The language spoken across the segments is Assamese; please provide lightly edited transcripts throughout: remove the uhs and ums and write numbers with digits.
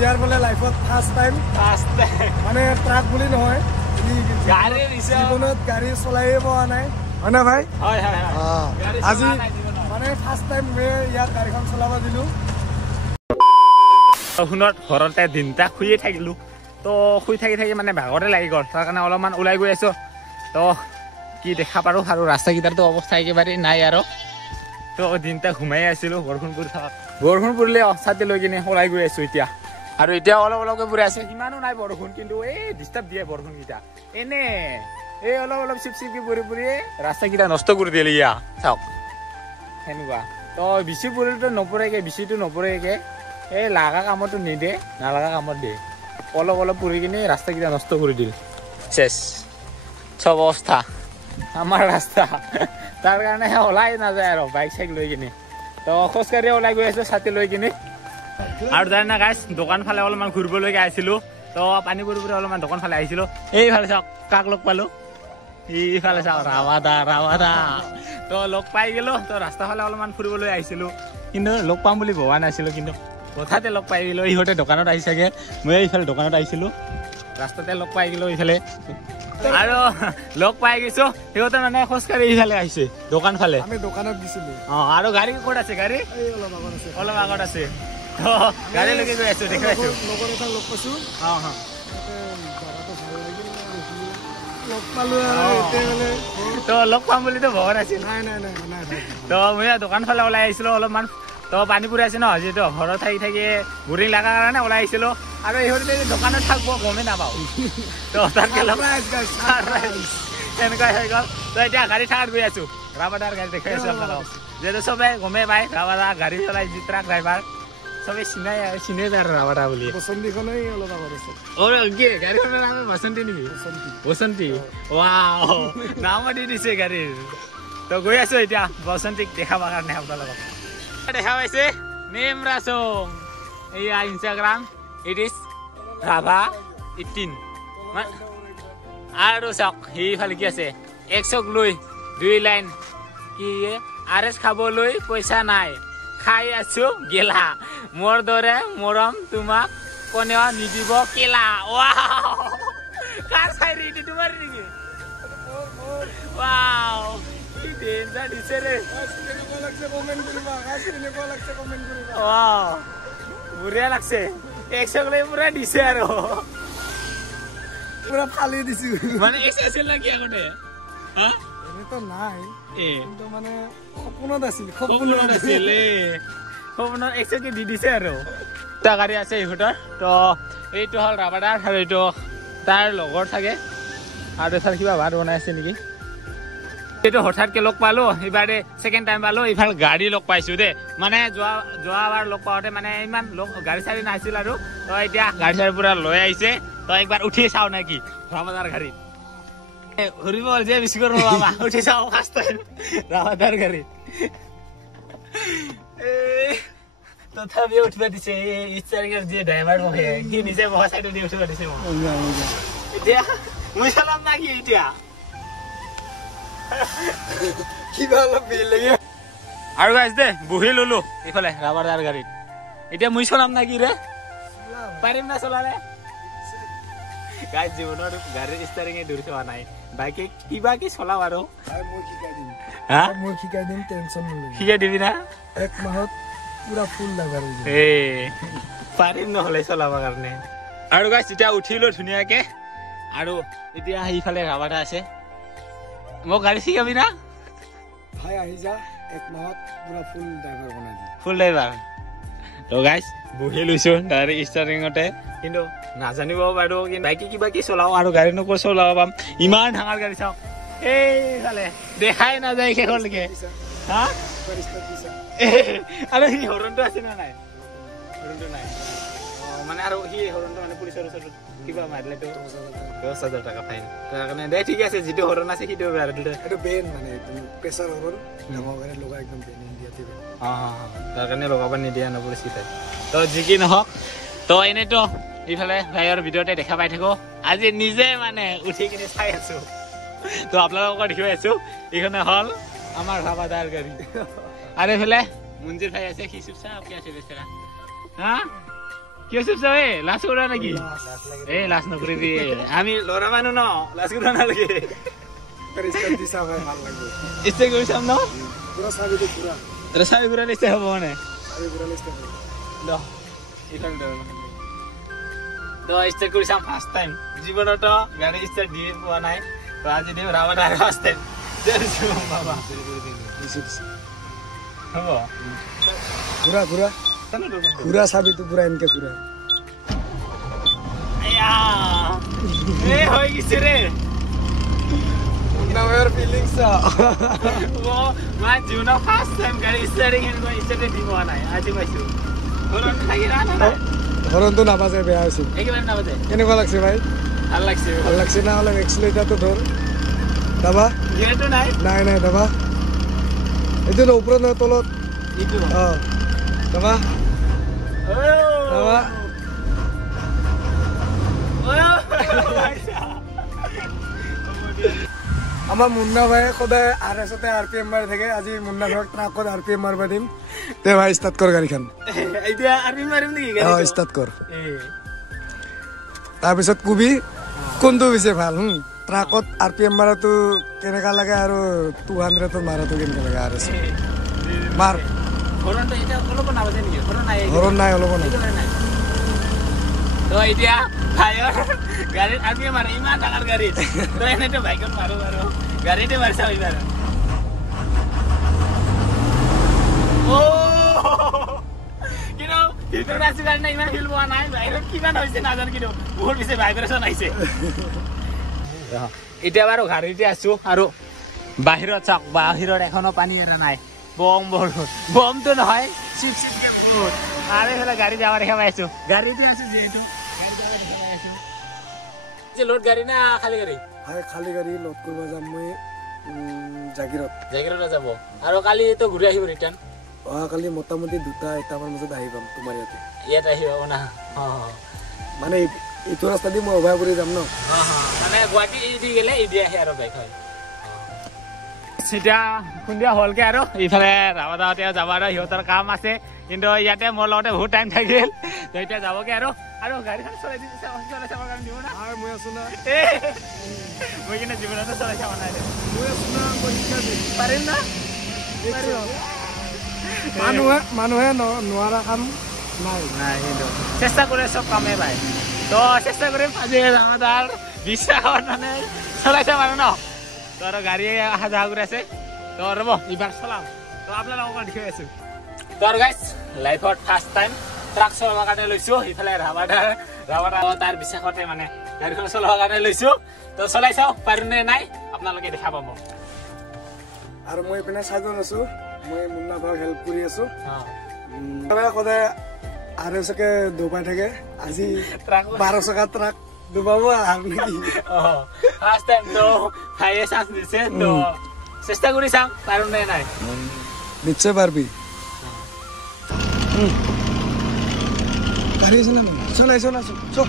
ইয়াৰ বোলে লাইফত ফাৰ্ষ্ট টাইম মানে ট্ৰাক বুলি নহয় জীৱনত গাড়ী চলাইয়ে পোৱা নাই হয় না ভাই আজি মানে ফাৰ্ষ্ট টাইম মই ইয়াত গাড়ীখন চলাব দিলোঁ শুনত ঘৰতে দিনটা শুয়ে থাকিলোঁ তো শুই থাকি মানে ভাগৰে লাগি গ'ল তাৰ কাৰণে অলপমান ওলাই গৈ আছোঁ তো কি দেখা পাৰোঁ আৰু ৰাস্তাকেইটাৰতো অৱস্থা একেবাৰে নাই আৰু তো দিনটা ঘুমাই আছিলোঁ বৰষুণ পৰি থকা বৰষুণ পৰিলে ছাতি লৈ কিনে ওলাই গৈ আছোঁ এতিয়া আৰু এতিয়া অলপকৈ পৰি আছে ইমানো নাই বৰষুণ কিন্তু এই ডিষ্টাৰ্ব দিয়ে বৰষুণকেইটা এনে এই অলপ চিপচিপকৈ পৰি ৰাস্তাকেইটা নষ্ট কৰি দিলে ইয়া চাওক সেনেকুৱা তো বেছি পৰিলেতো নপৰেগৈ বেছিটো নপৰেগৈ এই লাগা কামতো নিদিয়ে নালাগা কামত দিয়ে অলপ পৰি কিনে ৰাস্তাকেইটা নষ্ট কৰি দিল চেছ চব অৱস্থা আমাৰ ৰাস্তা তাৰ কাৰণে ওলাই নাযায় আৰু বাইক চাইক লৈ কিনে তো খোজকাঢ়ি ওলাই গৈ আছোঁ ছাতি লৈ কিনে আৰু জানে না গাইছ দোকান ফালে অলপমান ঘূৰিবলৈকে আহিছিলোঁ তো পানী পৰি অলপমান দোকান ফালে আহিছিলোঁ এইফালে চাওক কাক লগ পালোঁ এইফালে চাওক ৰাৱাদা তো লগ পাই গ'লোঁ তো ৰাস্তা ফালে অলপমান ফুৰিবলৈ আহিছিলোঁ কিন্তু লগ পাম বুলি ভবা নাছিলোঁ কিন্তু হঠাতে লগ পাই গ'লোঁ ইহঁতে দোকানত আহি চাগে মই এইফালে দোকানত আহিছিলোঁ ৰাস্তাতে লগ পাই গ'লোঁ এইফালে আৰু লগ পাই গৈছোঁ সিহঁতে মানে খোজকাঢ়ি এইফালে আহিছে দোকান ফালে আমি দোকানত দিছিলোঁ আৰু গাড়ী ক'ত আছে গাড়ী অলপ আগত আছে তো গাড়ীলৈকে গৈ আছোঁ দেখাইছোঁ লগৰ এটা লগ পাইছোঁ লগ পালোঁ তো লগ পাম বুলিতো ভবা নাছিল নাই তো মই দোকান ফালে ওলাই আহিছিলোঁ অলপমান তো পানী পৰি আছে ন যিহেতু ঘৰত থাকি বৰিং লগাৰ কাৰণে ওলাই আহিছিলোঁ আৰু ইহঁতে দোকানত থাকিব গমেই নাপাওঁ তো তাতকৈ তেনেকুৱাই হৈ গ'ল তো এতিয়া গাড়ী থাকাত গৈ আছোঁ ৰাবাদাৰ গাড়ী দেখাই আছোঁ আপোনালোকক যিহেতু চবেই গমেই পায় ৰাবাদা গাড়ী চলাই যি ট্ৰাক ড্ৰাইভাৰ চবেই চিনাই যায় আৰু ৰাবাদা বুলি বসন্তীখনেই অলপ আগত আছে কি গাড়ীখনৰ নাম বসন্তী নেকি বসন্তী ৱাও নাম দি দিছে গাড়ীৰ তো গৈ আছোঁ এতিয়া বসন্তীক দেখাবৰ কাৰণে আপোনালোকক দেখা পাইছে নেম ৰাচং এয়া ইনষ্টাগ্ৰাম ইট ইজ ৰাভা 18 আৰু চাওক সেইফালে কি আছে 100 লৈ 2 লাইন কি আৰেচ খাবলৈ পইচা নাই খাই আছো গেলা মোৰ দৰে মৰম তোমাক কোনেও নিদিব কেলা ৱাও কাৰ চাই ৰেডি তোমাৰ নেকি ৱাও কি ডেঞ্জাৰ দিছে ৰে বঢ়িয়া লাগছে 100 লৈ পুৰা দিছে আৰু পুৰা ফালি দিছো মানে আছিল নেকি আগতে এনেতো নাই কিন্তু মানে সপোনত আছিল সপোনত 100 দি দিছে আৰু এটা গাড়ী আছে ইহঁতৰ তো এইটো হ'ল ৰাবাদাৰ আৰু এইটো তাৰ লগৰ থাকে আৰু এফালে কিবা ভাত বনাই আছে নেকি এইটো হঠাৎকে লগ পালোঁ এইবাৰে ছেকেণ্ড টাইম পালোঁ এইফালে গাড়ী লগ পাইছোঁ দেই মানে যোৱাবাৰ লগ পাওঁতে মানে ইমান গাড়ী চাড়ী নাছিল আৰু তো এতিয়া গাড়ী চাড়ী পুৰা লৈ আহিছে তো একবাৰ উঠি চাওঁ নেকি ৰাবাদাৰ গাড়ীত ঘূৰিব যে বেছি কৰিব বাবা উঠি চাওঁ ফাৰ্ষ্ট টাইম ৰাবাদাৰ গাড়ীত তথাপিও উঠিব দিছে ইষ্টাৰিঙৰ যি ড্ৰাইভাৰ বহে সি নিজে বহা চাইডত দি উঠিব দিছে এতিয়া মই চলাম না কি এতিয়া কিবা অলপ ভিৰ লাগে আৰু গাইছ দে বহি ললোঁ এইফালে ৰাবাদাৰ গাড়ীত এতিয়া মই চলাম না কি ৰে পাৰিম না চলালে গাইছ জীৱনৰ গাড়ীৰ ষ্টাৰিঙে দূৰ চোৱা নাই বাইকে কিবা কি চলাও আৰু মই শিকাই দিম টেনচন নল'বি শিকাই দিবি না 1 মাহত পুৰা ফুল লাগাৰ পাৰিম নহ'লে চলাবৰ কাৰণে আৰু গাইছ এতিয়া উঠিলোঁ ধুনীয়াকে আৰু এতিয়া সেইফালে ৰাবাদা আছে মোক গাড়ী শিকাবি না ভাই আহি যা 1 মাহত পুৰা ফুল ড্ৰাইভাৰ বনাই দিম ফুল ড্ৰাইভাৰ তো গাইছ বহি লৈছোঁ গাড়ী ষ্টাৰিঙতে কিন্তু নাজানিব পাৰোঁ কিন্তু বাইকে কিবা কি চলাওঁ আৰু গাড়ী নকৰি চলাব পাম ইমান ডাঙৰ গাড়ী চাওঁ এইফালে দেখাই নাযায় শেষলৈকে হা আৰু সি হৰণটো আছে নে নাই হৰণটো নাই মানে আৰু সি হৰণটো মানে পুলিচৰ ওচৰত কিবা মাৰিলেতো 10,000 টকা ফাইন তাৰ কাৰণে দে ঠিক আছে যিটো হৰণ আছে সেইটো এইটো বেন মানে প্ৰেছাৰ হৰণ ডাঙৰ গাড়ী লগা একদম বেন ইণ্ডিয়াতে তাৰ কাৰণে লগাব নিদিয়া নপৰিছে তাই তো যি কি নহওক তো এনেইতো এইফালে ভাইৰ ভিডিঅ'তে দেখা পাই থাকোঁ আজি নিজে মানে উঠি কিনে চাই আছোঁ তো আপোনালোকক দেখুৱাই আছোঁ এইখনে হ'ল আমাৰ ৰাবাদাৰ গাড়ী আৰু এইফালে মঞ্জিৰ ভাই আছে সি চুপচাপকে আছে বেচেৰা হা কিয় চুপ চাৱে লাজ কৰা নেকি এই লাজ নকৰিবি আমি ল'ৰা মানুহ ন লাজ কৰিব নালাগে ইচ্ছা কৰি চাম ন তই চাবি ঘূৰা নিশ্চয় হ'ব মানে ইচ্ছা কৰি চাম ফাৰ্ষ্ট টাইম জীৱনত গাড়ী ইচ্ছা দি পোৱা নাই তো আজি দিম ৰাৱণ আৰু ফাৰ্ষ্ট টাইম হ'ব ঘূৰা ঘূৰা ঘূৰা চাবি তো ঘূৰা এনেকে ঘূৰা হৈ গৈছে ৰে ফিলিংছ মই জীৱনৰ ফাৰ্ষ্ট টাইম গাড়ী ষ্টাৰ্টিং এনেকুৱা ষ্টাৰ্টে দি পোৱা নাই আজি পাইছো হৰণটো নাবাজে বেয়া হৈছিল একেবাৰে নাবাজে কেনেকুৱা লাগছে ভাই ভাল লাগছে না অলপ এক্সিলেটাৰটো ধৰ দাবা গিয়াৰটো নাই নাই দাবা এইটো ন ওপৰত নহয় তলত এইটো দাবা দাবা আমাৰ মুন্না ভাই সদায় RS-তে RPM মাৰি থাকে আজি মুন্না ভাইক ট্ৰাকত RPM মাৰিব দিম তে ভাই ষ্টাৰ্ট কৰ গাড়ীখন এতিয়া RPM মাৰিম নেকি ষ্টাৰ্ট কৰ তাৰপিছত কবি কোনটো বেছি ভাল ট্ৰাকত RPM মাৰাটো কেনেকা লাগে আৰু 200ত মাৰাটো কেনেকা লাগে RS মাৰ হৰণটো এতিয়া অলপ নাবাজে নেকি হৰণ নাই অলপ নাই তো এতিয়া ভাইৰ গাড়ীত RPM মাৰে ইমান ডাঙৰ গাড়ীত তো এনেতো বাইকত মাৰো আৰু গাড়ীতে মাৰিছা এইবাৰ কিন্তু ভিতৰত আছে কাৰণে ইমান ফিল পোৱা নাই বাহিৰত কিমান হৈছে নাজানো কিন্তু বহুত বেছি ভাইব্ৰেশ্যন আহিছে এতিয়া বাৰু গাড়ীতে আছো আৰু বাহিৰত চাওক বাহিৰত এখনো পানী এৰা নাই বমটো নহয় চিপ চিপকে বহুত আৰু এইফালে গাড়ী যাবা দেখা পাইছো গাড়ীতে আছো যিহেতু লোড গাড়ী না খালী গাড়ী খালী গাড়ী লোড কৰিব যাম মই জাগিৰত যাব আৰু কালিতো ঘূৰি আহিব ৰিটাৰ্ণ অহাকালি মোটামুটি 2-3টামান বজাত আহি পাম তোমাৰ ইয়াত আহিব না মানে এইটো ৰাস্তা দি মই অভয়াপুৰী যাম ন মানে গুৱাহাটী দি গেলে ইদি আহে আৰু বাইক হয় এতিয়া সন্ধিয়া হ'লকে আৰু ইফালে ৰাৱদাহঁতে যাব আৰু সিহঁতৰ কাম আছে কিন্তু ইয়াতে মোৰ লগতে বহুত টাইম থাকিল এতিয়া যাবগে আৰু গাড়ীখন চলাই চাবৰ কাৰণে দিব না মই আছো না মই কিন্তু জীৱনতো চলাই চাব নাই মই আছো না পাৰিম না মানুহে নোৱাৰা কাম নাই কিন্তু চেষ্টা কৰে চব কামে পায় তো চেষ্টা কৰিম আজি ৰাৱদাৰ বিশ্বাসত মানে চলাই চাম আৰু ন তো আৰু গাড়ী অহা যোৱা কৰি আছে তো ৰ'ব এইবাৰ চলাম তো আপোনালোকক দেখুৱাই আছো তো আৰু গাইজ লাইফত ফাৰ্ষ্ট টাইম ট্ৰাক চলাবৰ কাৰণে লৈছো ইফালে ৰাৱদাৰ তাৰ বিশ্বাসতে মানে গাড়ীখন চলাবৰ কাৰণে লৈছো তো চলাই চাওঁ পাৰো নে নাই আপোনালোকে দেখা পাব আৰু মই এইপিনে চাইজন আছো মই মুন্না ভাইক হেল্প কৰি আছো সদায় RS-কে দবাই থাকে আজি 12 চকা ট্ৰাক দবাব আৰু নেকি ফাৰ্ষ্ট টাইম তো ভাইয়ে চান্স দিছে তো চেষ্টা কৰি চাম পাৰো নে নাই নিশ্চয় পারবি গাড়ি আছে না শোনা চো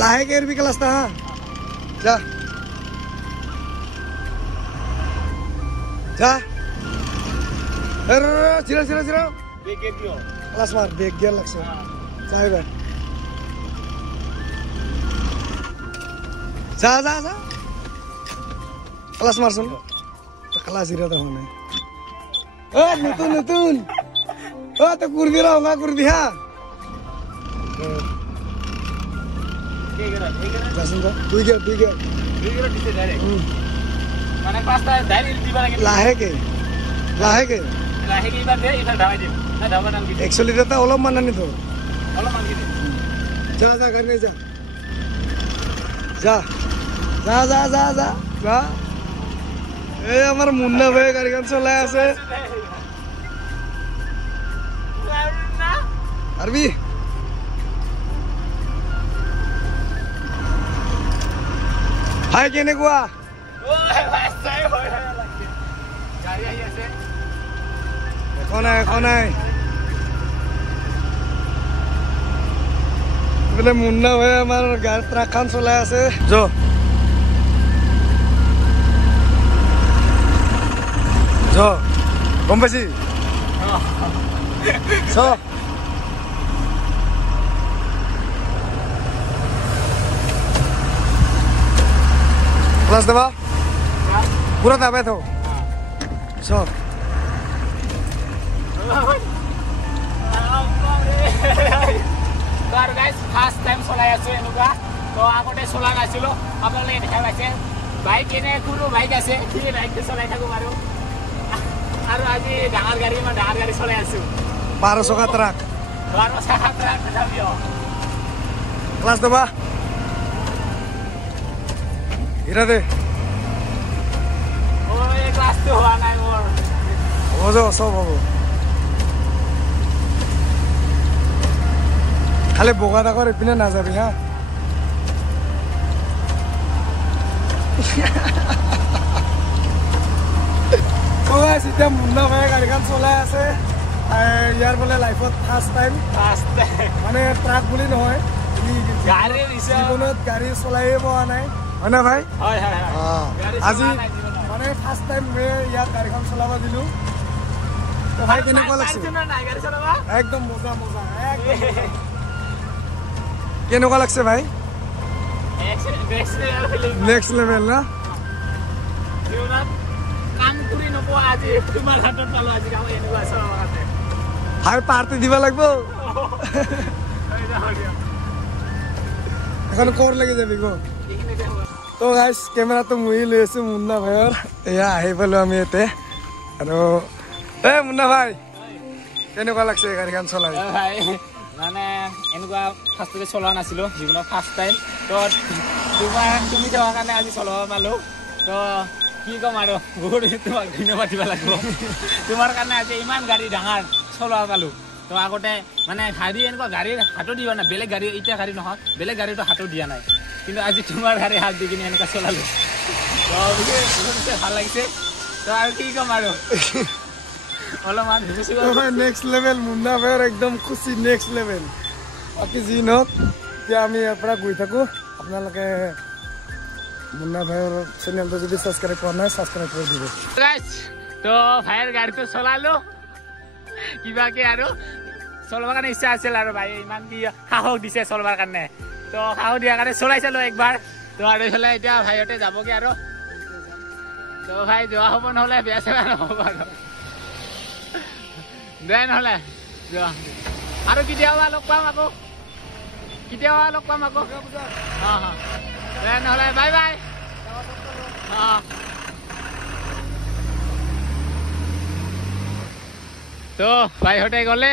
লাহেকে এরবি ক্লাসটা হ্যাঁ যা যা চিরা ক্লাস মার বেগ গিয়ার লাগছে যা এবার যা ক্লাস মারছুন ক্লাস হিরা তো হয় নতুন তো করবি রঙা করবি হ্যাঁ লাহেকে একচুয়ালি অলপ মান আনি তো যা গাড়ি যা এই আমার মুন্না ভাই গাড়িখান চলাই আছে আরবি ভাই কেনেকুৱা একো নাই বোলে মুন্না ভাই আমাৰ গাড়ী ট্ৰাকখন চলাই আছে গম পাইছি ক্লাছ দেবা পুৰা দাবাই থ চব আৰু গাইজ ফাৰ্ষ্ট টাইম চলাই আছো এনেকুৱা তো আগতে চলা নাছিলো আপোনালোকে দেখা পাইছে বাইক এনে সৰু বাইক আছে সেই বাইকটো চলাই থাকো বাৰু আৰু আজি ডাঙৰ গাড়ী মই ডাঙৰ গাড়ী চলাই আছো 12 চকা ট্ৰাক 12 চকা ট্ৰাক তথাপিও ক্লাছ দেবা ইৰা দে ওই ক্লাছটো হোৱা নাই মোৰ হ'ব যা চব হ'ব খালি বগা ডাকৰ ইপিনে নাযাবি হা এতিয়া মুন্না ভাই গাড়ীখন চলাই আছে ইয়াৰ বোলে লাইফত ফাৰ্ষ্ট টাইম মানে ট্ৰাক বুলি নহয় জীৱনত গাড়ী চলাইয়ে পোৱা নাই হয় না ভাই আজি মানে ফাৰ্ষ্ট টাইম ইয়াত গাড়ীখন চলাব দিলোঁ ভাই কেনেকুৱা লাগিছে একদম মজা মজা কেনেকুৱা লাগিছে ভাই নেক্সট লেভেল না হাই পাৰ্টি দিব লাগিব এখন কৰ লাগি যাবি গ তো গাইজ কেমেৰাটো মুহি লৈ আছো মুন্না ভাইৰ এয়া আহি পালো আমি ইয়াতে আৰু এই মুন্না ভাই কেনেকুৱা লাগিছে গাড়ীখন চলাই ভাই মানে এনেকুৱা ফাৰ্ষ্টতে চলোৱা নাছিলো জীৱনত ফাৰ্ষ্ট টাইম তো তুমি থকাৰ কাৰণে আজি চলাব পালো তো কি ক'ম আৰু বহুত তোমাক ধন্যবাদ দিব লাগিব তোমাৰ কাৰণে আজি ইমান গাড়ী ডাঙৰ চলাব পালো তো আগতে মানে গাড়ী এনেকুৱা গাড়ীৰ হাতত দিয়া নাই বেলেগ গাড়ী এতিয়া গাড়ী নহয় বেলেগ গাড়ীটো হাতত দিয়া নাই কিন্তু আজি তোমাৰ গাড়ী হাত দি কিনে এনেকুৱা চলালো তো ভাল লাগিছে তো আৰু কি ক'ম আৰু অলপমান নেক্সট লেভেল মুন্না ভাইৰ একদম খুচি নেক্সট লেভেল বাকী যি নহওক এতিয়া আমি ইয়াৰ পৰা গৈ থাকোঁ আপোনালোকে মুন্না ভাইৰ চেনেলটো যদি ছাবস্ক্ৰাইব কৰা নাই ছাবস্ক্ৰাইব কৰি দিব তো ভাইৰ গাড়ীটো চলালো কিবাকে আৰু চলাবৰ কাৰণে ইচ্ছা আছিল আৰু ভাই ইমান কি সাহস দিছে চলাবৰ কাৰণে তো সাহস দিয়াৰ কাৰণে চলাই চালো একবাৰ তো আৰু এইফালে এতিয়া ভাইহঁতে যাবগৈ আৰু তো ভাই যোৱা হ'ব নহ'লে বেয়া চেয়া নহ'ব আৰু দে নহ'লে যোৱা আৰু কেতিয়াবা লগ পাম আকৌ দে নহ'লে বাই বাই তো ভাইহঁতে গ'লে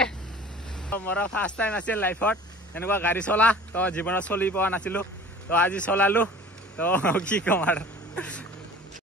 মোৰ ফাৰ্ষ্ট টাইম আছিল লাইফত এনেকুৱা গাড়ী চলা তো জীৱনত চলি পোৱা নাছিলোঁ তো আজি চলালো তো কি ক'ম আৰু